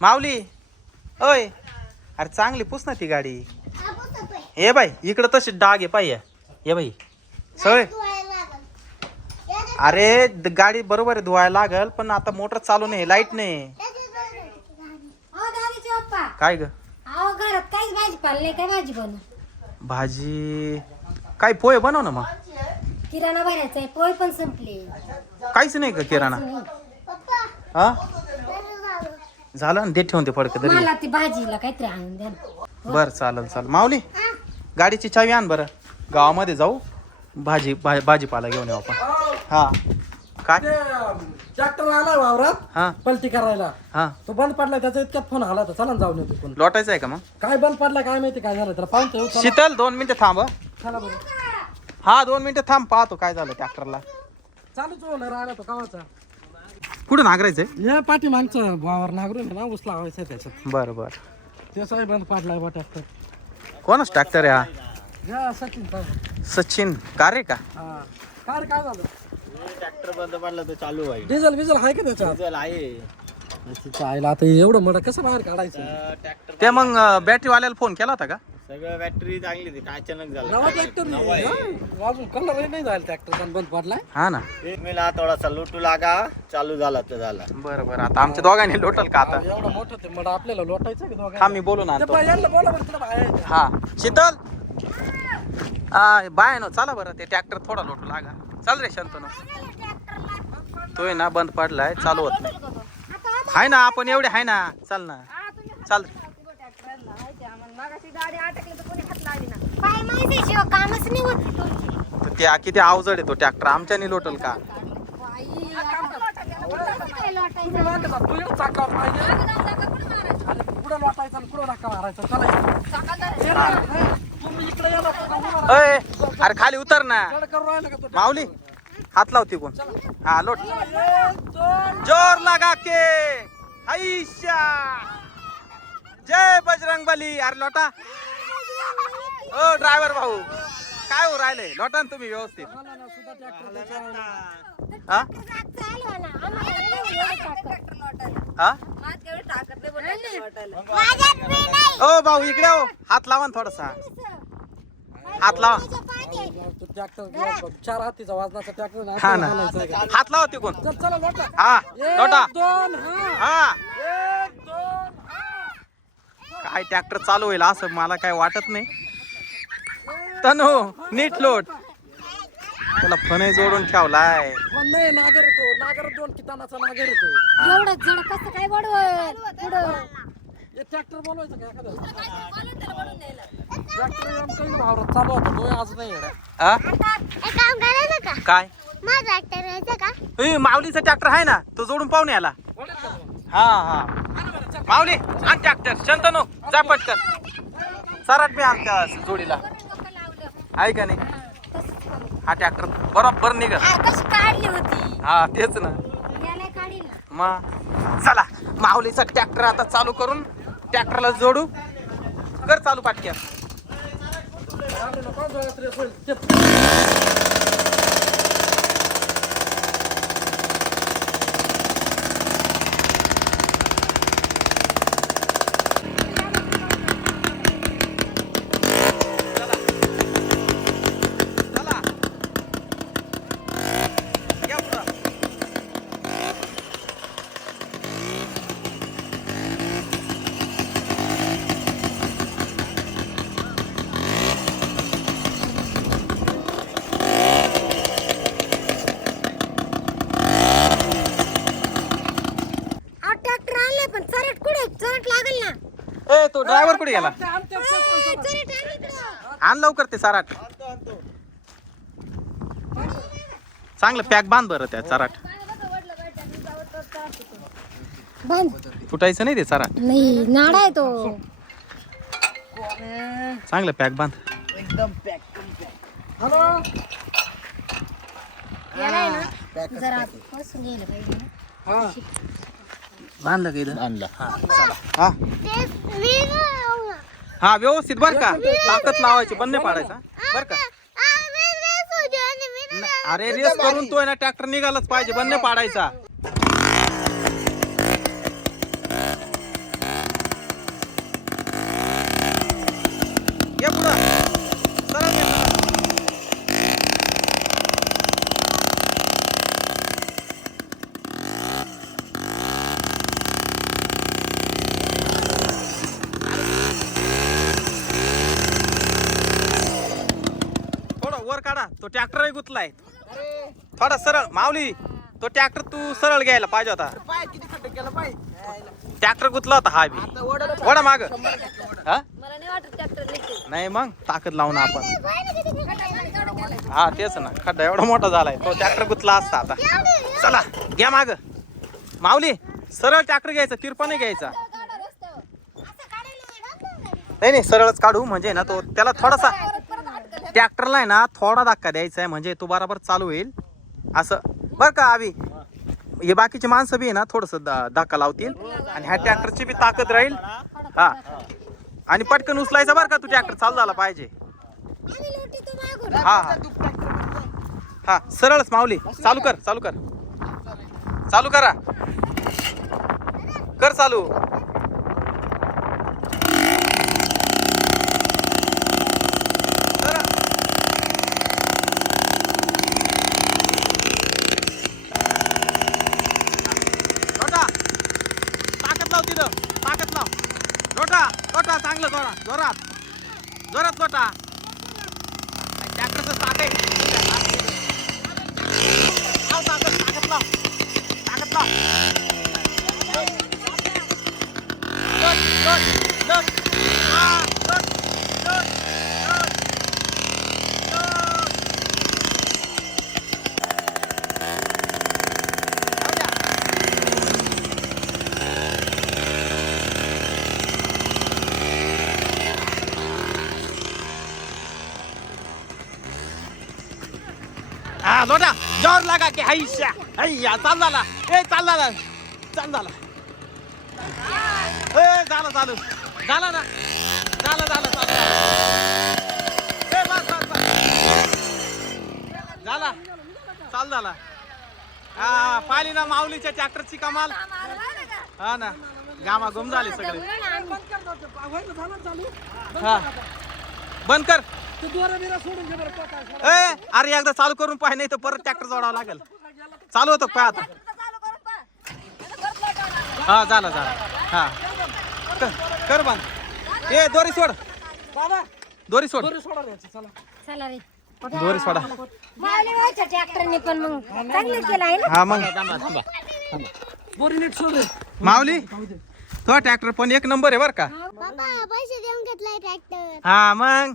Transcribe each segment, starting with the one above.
माऊली ओय. अरे चांगली पुस ना ती गाडी. हे बाई इकडं तशी डाग आहे पाहिजे ये बाई सवय. अरे द- गाडी बरोबर आहे धुवायला लागल पण आता मोटर चालू नाही लाइट नाही. अहो दादाचे पप्पा काय ग? अहो घरात काहीच भाजी. काय भाजी बनव भाजी काय पोहे बनव ना मग. किराणा भरायचा आहे पोय पण संपले. काहीच नाही का किराणा? हा? झालं ना दे ठेवून ते फडक तरी मला ती भाजीला काहीतरी आणून द्या ना. बर चालेल चालेल. माऊली गाडीची चावी आण बरं. गावामध्ये जाऊ. भाजी भा- भाजीपाला घेऊन येऊ आपण. हा. काय? ट्रॅक्टर आला वावरात. हा. पलटी करायला. हा. तो बंद पडला त्याचा इतक्यात फोन आला तर चला ना जाऊन येतो पण लोटायचं आहे का मग? काय बंद पडला काय माहिती काय झालं. तर पाहून. शीतल दोन मिनिटं थांब हं. चला बरं. हा दोन मिनिटं थांब पाहतो काय झालं ट्रॅक्टरला. चालूच होणार राहिला तो कावाचा कुठं नागरायचंय? या पाठी मागचं वावर नागरून ना ऊस लावायचं त्याच्यात. बरं बरं. ते साहेब बंद पडलाय बा ट्रॅक्टर कोणच ट्रॅक्टर आहे हा? या सचिन साहेब. सचिन. का रे का? हा. काय रे, काय झालं? ट्रॅक्टर बंद पडला तर चालू आहे डिझेल बिझेल आहे का त्याच्यात? डिझेल आहे. आईला आता एवढं मोठं कसं बाहेर काढायचं? ट्रॅक्टर ते मग बॅटरीवाल्याला फोन केला होता का? सगळं बॅटरी चांगली होती. काय अचानक झालं. नवा ट्रॅक्टर अजून कलर नाही झाला ट्रॅक्टर पण बंद पडलाय. हा ना. मला थोडासा लुटू लागा. चालू झाला तर झाला. बरं बरं. आता आमच्या दोघांनी लोटल का आता? एवढं मोठं ते मग आपल्याला लोटायचं की दोघांना? हा मी बोलून ते आणतो. यांना बोला बरं तिला बाहेर आहे. हा. शीतल? आ, बाय ना चला बरं ते ट्रॅक्टर थोडा लोटू लागा. चाल रे शंतनू. तो आहे ना बंद पडलाय चालू होत नाही. हाय ना आपण एवढे आहे ना. चल ना. चाल. काय माहिती शिव कामच नाही होत तुमची. तर त्या किती अवजड आहे तो ट्रॅक्टर आमच्यानी लोटल का बाई, आता काय लोटायचं? कुठं लागायचा? तू इकडं चाकावर पाहिजे. आणि कुठं लोटायचं आणि कुठं धक्का मारायचा? चला इकडं. ये ना. हा. तुम्ही इकडे या ना. तुला उभं राहा. अय अरे खाली उतर ना जड करून राहिलं का तू? माऊली हात लावती कोण हा लोट एक, दोन. जोर लगा के आईशा जय बजरंग बली अरे लोटा. ओ ड्रायव्हर भाऊ काय हो राहिले? लोटा ना तुम्ही व्यवस्थित. हा. ओ भाऊ इकडे हो. हात लावा ना थोडासा. हात लावा. ट्रॅक्टर चार हातीचा वाजनाचा ट्रॅक्टर. हा ना. हात लावा तिकून. चल चला लोटा. हा लोटा. दोन हा. हा. काय ट्रॅक्टर चालू होईल असं मला काय वाटत नाही. तनु नीट लोट. त्याला फने जोडून ठेवलाय. पण नाही नागर येतो. नागर दोन कितानाचा नागर येतो. एवढं जड कसं काय हे ट्रॅक्टर बोलवायचं का एखादं? ट्रॅक्टर आमच्या चालू होता तो आज नाही आहे हा? एक काम करायचं का? काय? माझं यायचं का? ए, माऊलीचा ट्रॅक्टर आहे ना तो जोडून पाहून याला बोलेल का तो? हा हा. माऊली आण ट्रॅक्टर शंतनू जा पटकन. सराट मी आमच्या जोडीला. आहे का नाही? हा ट्रॅक्टर बरोबर निघ. काढली होती? हा तेच ना. मग चला माऊलीचा ट्रॅक्टर आता चालू करून ट्रॅक्टरला जोडू. कर चालू पाटक्या चालू नको, जोरात रेस होईल. ते चला या पुढं. अहो ट्रॅक्टर आणले पण चरट कुठे चरट लागल ना ए तो ड्रायव्हर कुठे गेला? चरट आण लवकर ते सराट. चांगलं पॅक बांध बरं त्या चराट बंद फुटायचं नाही ते चराट नाही नाडा आहे तो. चांगलं पॅक बांध. हॅलो? याला आहे ना जरा बसून घ्यायला पाहिजे ना. हा. बांधलं का इथं? आणला हा. हा व्यवस्थित बर का? ताकद लावायची बंद नाही पाडायचा बर का? अरे रेस करून तो आहे ना ट्रॅक्टर निघालाच पाहिजे बंद नाही पाडायचा. तो ट्रॅक्टरही गुतलाय थोडा सरळ माऊली तो ट्रॅक्टर तू सरळ घ्यायला पाहिजे होता. ट्रॅक्टर गुतला होता हा बी. आता ओढा माग. हा? नाही मग ताकद लावून आपण. हा तेच ना खड्डा एवढा मोठा झालाय तो ट्रॅक्टर गुतला असता आता. चला घ्या माग. माऊली सरळ ट्रॅक्टर घ्यायचा तिरपा घ्यायचा. नाही नाही सरळच काढू म्हणजे ना तो त्याला थोडासा ट्रॅक्टरला आहे ना थोडा धक्का द्यायचा आहे म्हणजे तो बरोबर चालू होईल. असं. बरं का आवी? हे बाकीचे माणसं बी आहे ना थोडस धक्का लावतील. आणि ह्या ट्रॅक्टरची बी ताकद राहील. हा. आणि पटकन उचलायचा बरं का तू ट्रॅक्टर चालू झाला पाहिजे. हा हा. हा सरळच माऊली चालू कर चालू कर. चालू करा. कर चालू करा. लोटा ताकद लाव तिथं ताकद लाव लोटा लोटा चांगलं जोरा जोरात जोरात लोटा ट्रॅक्टरचं ताक आहे लाव ताकद ताकद लाव ताकद लाव लोट, लोट, लोट. हा, लोट, लोट, लोट, लोट. जाऊ द्या. हा लोटा जोर लागा की हैशा हैया चाल झाला. ए चाल झाला. चाल झाला. ए झालं चालू झाला ना? झालं झालं चालू ए बस बस बस. झाला. चाल झाला. हा पाहिली ना माऊलीच्या ट्रॅक्टरची कमाल? हा ना. गामा गुम झाले सगळे. हा. बंद कर. तू दोरा बिरा सोडून घे बरं तो काय ए अरे एकदा चालू करून पाह नाही तर परत ट्रॅक्टर जोडावं लागेल. चालू होतं पाय आता? हा झालं झालं. हा. कर- कर बंद. ए दोरी सोड. बाबा दोरी सोड. दोरी सोडा रे चला. चला रे. दोरी सोडा. मावली व्हायच्या ट्रॅक्टरने पण मग. चांगलं केलं आहे ना? हा मग. दोरी नीट सोड रे. माऊली तो ट्रॅक्टर पण एक नंबर आहे बर का? बाबा पैसे देऊन घेतलाय ट्रॅक्टर हा मग.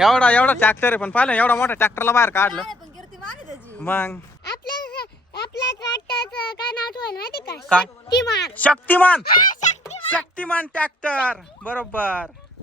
एवढा एवढा ट्रॅक्टर आहे पण पाहिलं एवढा मोठा ट्रॅक्टरला बाहेर काढलं. मग आपल्या आपल्या ट्रॅक्टरचं काय नाव ठेवायला माहिती का? काय? शक्तिमान. शक्तिमान. हा, शक्तिमान. शक्तिमान ट्रॅक्टर बरोबर.